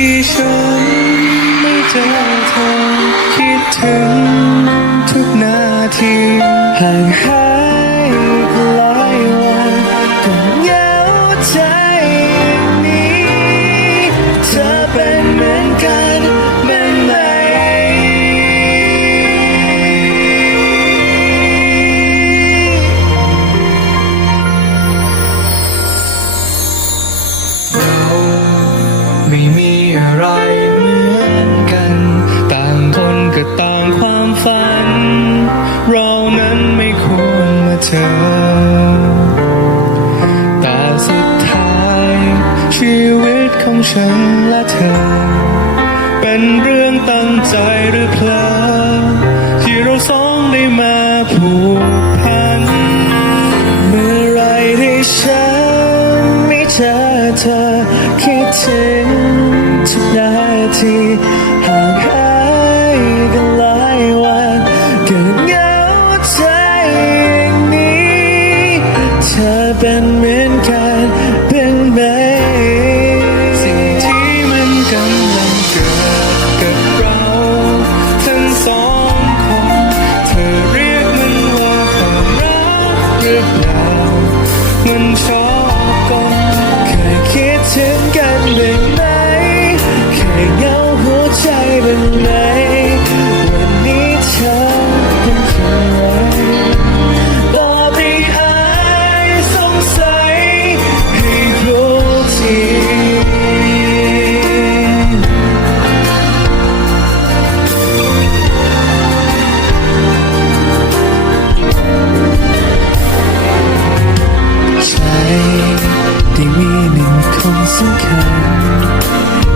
ที่ฉันไม่เจอเธอคิดถึงทุกนาทีห่าง ธอ แต่สุดท้ายชีวิตของฉันและเธอ เป็นเรื่องตั้งใจหรือเพลาที่เราสองได้มาผูกพัน เมื่อไรที่ฉันไม่เจอเธอคิดถึงทุกนาทีหากหายกันแล้ว have been mankind.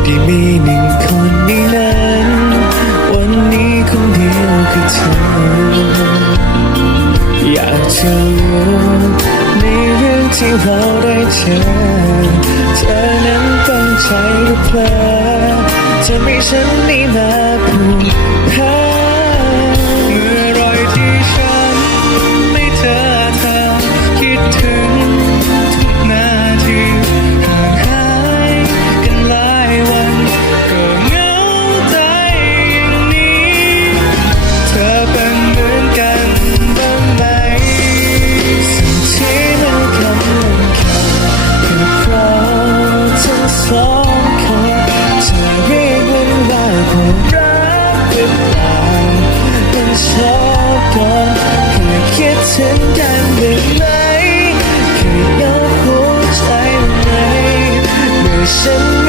ที่มีหนึ่งคนนี้นั้น วันนี้คนเดียวคือเธอ อยากจะรู้ในเรื่องที่เราได้เจอเธอนั้นตั้งใจหรือเปล่าจะมีฉันนี่นะคุณ 为什？